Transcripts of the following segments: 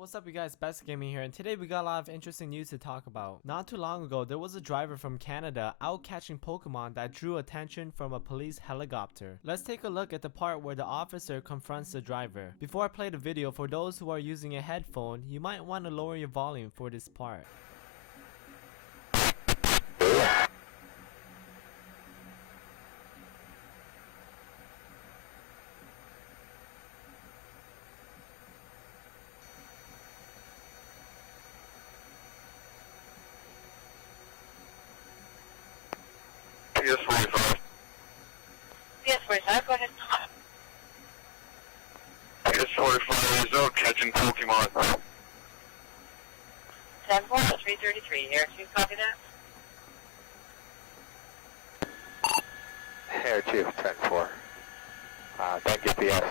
what's up you guys, BestVideoGaming here, and today we got a lot of interesting news to talk about. Not too long ago, there was a driver from Canada out catching Pokemon that drew attention from a police helicopter. Let's take a look at the part where the officer confronts the driver. Before I play the video, for those who are using a headphone, you might want to lower your volume for this part. DS45. DS45, go ahead. DS45 is out catching Pokemon. 10-4, 333 here. Can you copy that? Air 2, 10-4. Thank you, PS.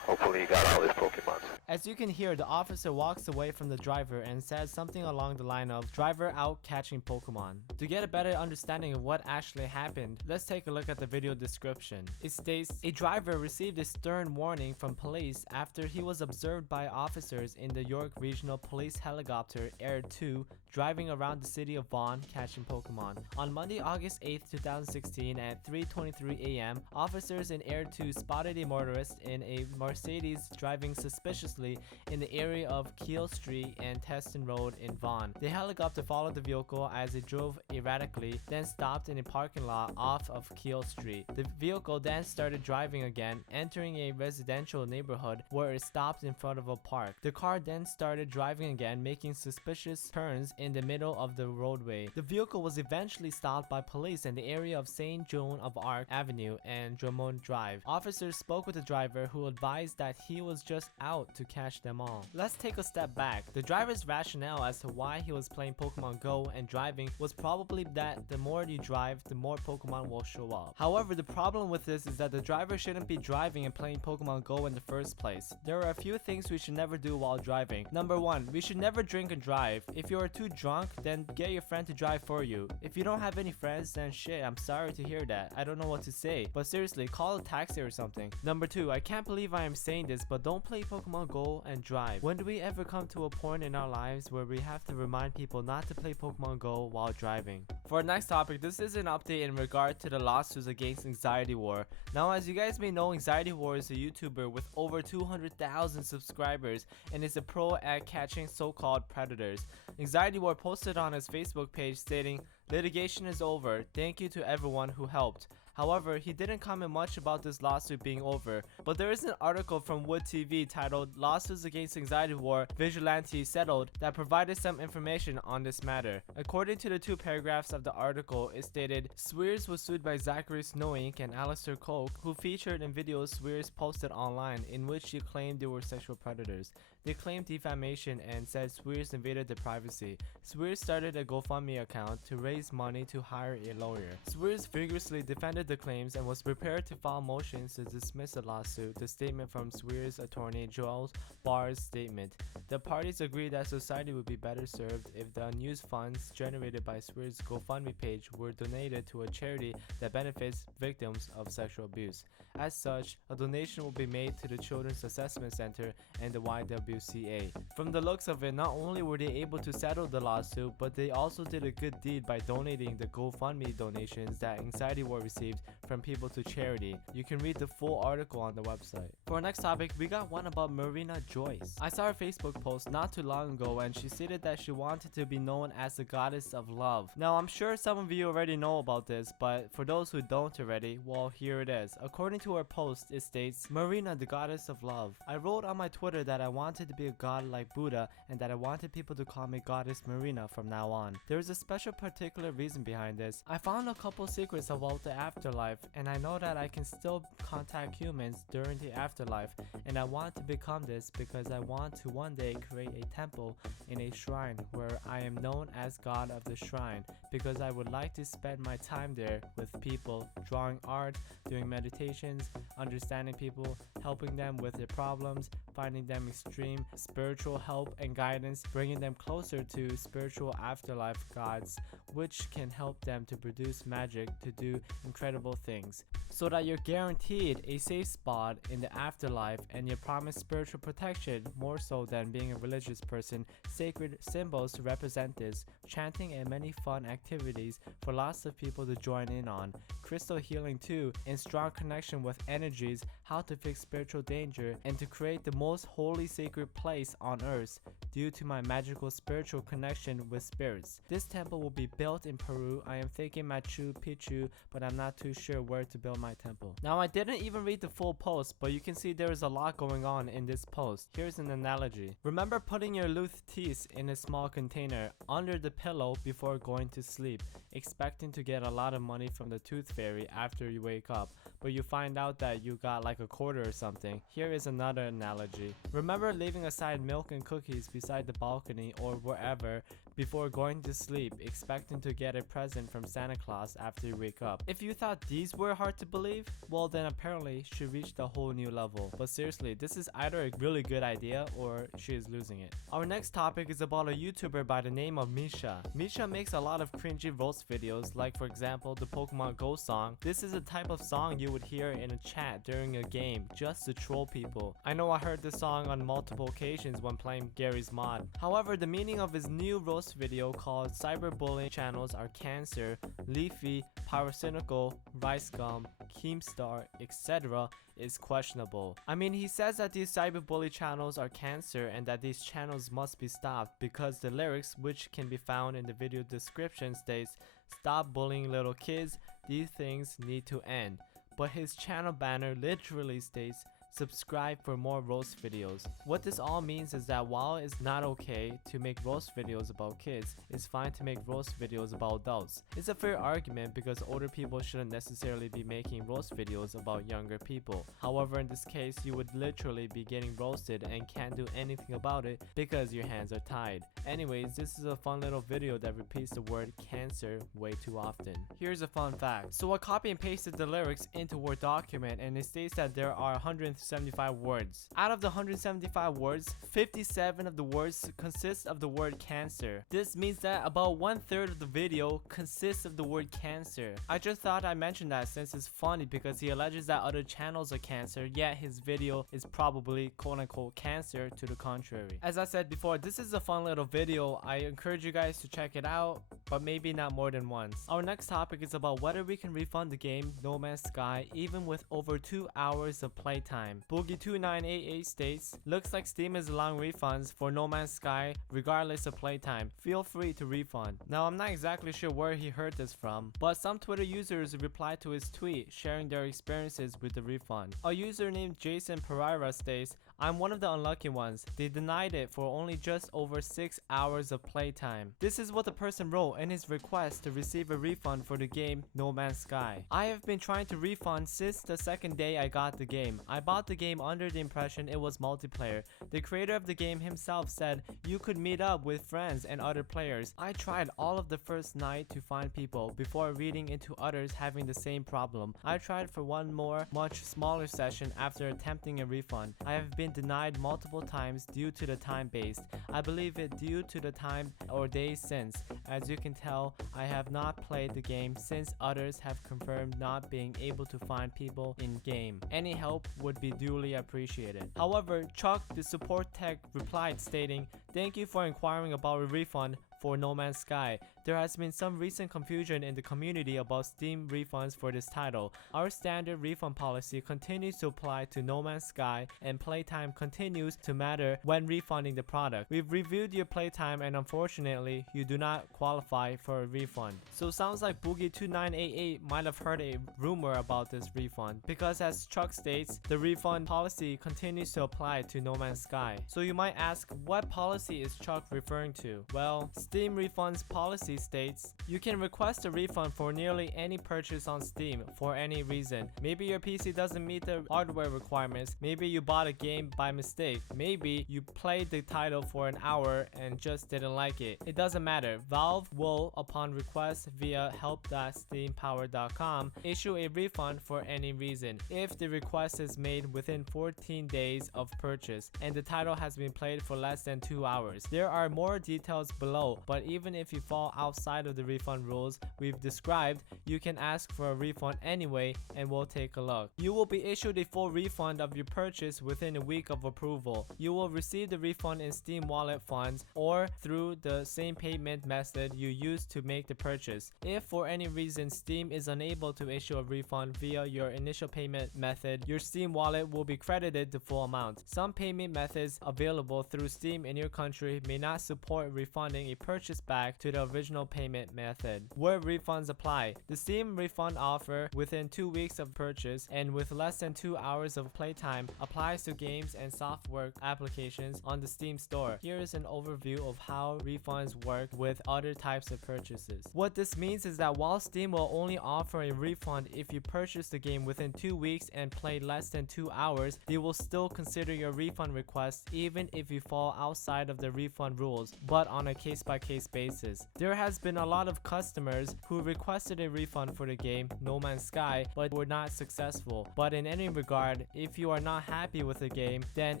Hopefully you got all his Pokemon. As you can hear, the officer walks away from the driver and says something along the line of driver out catching Pokemon. To get a better understanding of what actually happened, let's take a look at the video description. It states, a driver received a stern warning from police after he was observed by officers in the York Regional Police helicopter Air 2 driving around the city of Vaughan catching Pokemon. On Monday, August 8, 2016 at 3:23 a.m., officers in Air 2 spotted a motorist in a Mercedes driving suspiciously in the area of Keele Street and Teston Road in Vaughan. The helicopter followed the vehicle as it drove erratically, then stopped in a parking lot off of Keele Street. The vehicle then started driving again, entering a residential neighborhood where it stopped in front of a park. The car then started driving again, making suspicious turns in the middle of the roadway. The vehicle was eventually stopped by police in the area of St. Joan of Arc Avenue and Drummond Drive. Officers spoke with the driver, who advised that he was just out to catch them all. Let's take a step back. The driver's rationale as to why he was playing Pokemon Go and driving was probably that the more you drive, the more Pokemon will show up. However, the problem with this is that the driver shouldn't be driving and playing Pokemon Go in the first place. There are a few things we should never do while driving. Number 1, we should never drink and drive. If you are too drunk, then get your friend to drive for you. If you don't have any friends, then shit, I'm sorry to hear that. I don't know what to say, but seriously, call a taxi or something. Number 2, I can't believe I am saying this, but don't play Pokemon Go and drive. When do we ever come to a point in our lives where we have to remind people not to play Pokemon Go while driving? For our next topic, this is an update in regard to the lawsuits against Anxiety War. Now, as you guys may know, Anxiety War is a YouTuber with over 200,000 subscribers and is a pro at catching so-called predators. Anxiety War posted on his Facebook page stating, "Litigation is over. Thank you to everyone who helped." However, he didn't comment much about this lawsuit being over, but there is an article from Wood TV titled "Lawsuits Against Anxiety War Vigilante Settled" that provided some information on this matter. According to the 2 paragraphs of the article, it stated, Swears was sued by Zachary Snowink and Alistair Koch, who featured in videos Swears posted online in which he claimed they were sexual predators. They claimed defamation and said Swears invaded their privacy. Swears started a GoFundMe account to raise money to hire a lawyer. Swears vigorously defended the claims and was prepared to file motions to dismiss the lawsuit. The statement from Swears' attorney Joel Barr's statement. The parties agreed that society would be better served if the unused funds generated by Swears' GoFundMe page were donated to a charity that benefits victims of sexual abuse. As such, a donation will be made to the Children's Assessment Center and the YWCA. From the looks of it, not only were they able to settle the lawsuit, but they also did a good deed by donating the GoFundMe donations that Anxiety War received from people to charity. You can read the full article on the website. For our next topic, we got one about Marina Joyce. I saw her Facebook post not too long ago and she stated that she wanted to be known as the goddess of love. Now, I'm sure some of you already know about this, but for those who don't already, well, here it is. According to her post, it states, Marina, the goddess of love. I wrote on my Twitter that I wanted to be a god like Buddha and that I wanted people to call me Goddess Marina from now on. There is a special particular reason behind this. I found a couple secrets about the afterlife, and I know that I can still contact humans during the afterlife, and I want to become this because I want to one day create a temple in a shrine where I am known as God of the Shrine, because I would like to spend my time there with people, drawing art, doing meditations, understanding people, helping them with their problems, finding them extreme spiritual help and guidance, bringing them closer to spiritual afterlife gods, which can help them to produce magic, to do incredible things, so that you're guaranteed a safe spot in the afterlife and you're promised spiritual protection more so than being a religious person. Sacred symbols to represent this, chanting, and many fun activities for lots of people to join in on. Crystal healing too, in strong connection with energies, how to fix spiritual danger, and to create the most holy sacred place on earth due to my magical spiritual connection with spirits. This temple will be built in Peru. I am thinking Machu Picchu, but I'm not too sure where to build my temple. Now, I didn't even read the full post, but you can see there is a lot going on in this post. Here's an analogy. Remember putting your loose teeth in a small container under the pillow before going to sleep, expecting to get a lot of money from the tooth fairy after you wake up, but you find out that you got like a quarter or something. Here is another analogy. Remember leaving aside milk and cookies beside the balcony or wherever before going to sleep, expecting to get a present from Santa Claus after you wake up. If you thought these were hard to believe, well then apparently she reached a whole new level. But seriously, this is either a really good idea or she is losing it. Our next topic is about a YouTuber by the name of Misha. Misha makes a lot of cringy roast videos, like for example the Pokemon Go song. This is a type of song you would hear in a chat during a game just to troll people. I know I heard this song on multiple occasions when playing Gary's mod. However, the meaning of his new roast video called Cyberbullying Channels Are Cancer, Leafy, Pyrocynical, Rice Gum, Keemstar, etc. is questionable. I mean, he says that these cyberbully channels are cancer and that these channels must be stopped because the lyrics, which can be found in the video description, states, "Stop bullying little kids, these things need to end." But his channel banner literally states, "Subscribe for more roast videos." What this all means is that while it's not okay to make roast videos about kids, it's fine to make roast videos about adults. It's a fair argument because older people shouldn't necessarily be making roast videos about younger people. However, in this case, you would literally be getting roasted and can't do anything about it because your hands are tied. Anyways, this is a fun little video that repeats the word cancer way too often. Here's a fun fact. So I copy and pasted the lyrics into a Word document and it states that there are 175 words. Out of the 175 words, 57 of the words consist of the word cancer. This means that about 1/3 of the video consists of the word cancer. I just thought I mentioned that since it's funny because he alleges that other channels are cancer, yet his video is probably quote-unquote cancer to the contrary. As I said before, this is a fun little video. I encourage you guys to check it out, but maybe not more than once. Our next topic is about whether we can refund the game No Man's Sky even with over 2 hours of playtime. Boogie2988 states, "Looks like Steam is allowing refunds for No Man's Sky regardless of playtime. Feel free to refund." Now, I'm not exactly sure where he heard this from, but some Twitter users replied to his tweet sharing their experiences with the refund. A user named Jason Pereira states, "I'm one of the unlucky ones. They denied it for only just over 6 hours of playtime." This is what the person wrote in his request to receive a refund for the game No Man's Sky. "I have been trying to refund since the second day I got the game. I bought the game under the impression it was multiplayer. The creator of the game himself said you could meet up with friends and other players. I tried all of the first night to find people before reading into others having the same problem. I tried for one more, much smaller session after attempting a refund. I have been denied multiple times due to the time based. I believe it due to the time or days since. As you can tell, I have not played the game since others have confirmed not being able to find people in game. Any help would be duly appreciated." However, Chuck, the support tech, replied stating, "Thank you for inquiring about a refund for No Man's Sky. There has been some recent confusion in the community about Steam refunds for this title. Our standard refund policy continues to apply to No Man's Sky and playtime continues to matter when refunding the product. We've reviewed your playtime and unfortunately, you do not qualify for a refund." So sounds like Boogie2988 might have heard a rumor about this refund because as Chuck states, the refund policy continues to apply to No Man's Sky. So you might ask, what policy is Chuck referring to? Well, Steam refunds policy states you can request a refund for nearly any purchase on Steam for any reason. Maybe your PC doesn't meet the hardware requirements, maybe you bought a game by mistake, maybe you played the title for an hour and just didn't like it. It doesn't matter. Valve will, upon request via help.steampower.com, issue a refund for any reason if the request is made within 14 days of purchase and the title has been played for less than 2 hours. There are more details below but even if you fall outside of the refund rules we've described, you can ask for a refund anyway, and we'll take a look. You will be issued a full refund of your purchase within a week of approval. You will receive the refund in Steam Wallet funds or through the same payment method you used to make the purchase. If for any reason Steam is unable to issue a refund via your initial payment method, your Steam Wallet will be credited the full amount. Some payment methods available through Steam in your country may not support refunding a purchase back to the original payment method. Where refunds apply: the Steam refund offer within 2 weeks of purchase and with less than 2 hours of playtime applies to games and software applications on the Steam store. Here is an overview of how refunds work with other types of purchases. What this means is that while Steam will only offer a refund if you purchase the game within 2 weeks and play less than 2 hours, they will still consider your refund request even if you fall outside of the refund rules, but on a case-by-case basis. There has been a lot of customers who requested a refund for the game No Man's Sky but were not successful. But in any regard, if you are not happy with the game, then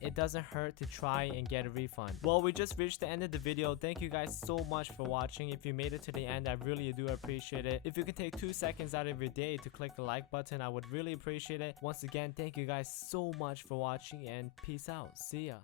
it doesn't hurt to try and get a refund. Well, we just reached the end of the video. Thank you guys so much for watching. If you made it to the end, I really do appreciate it. If you can take 2 seconds out of your day to click the like button, I would really appreciate it. Once again, thank you guys so much for watching and peace out. See ya.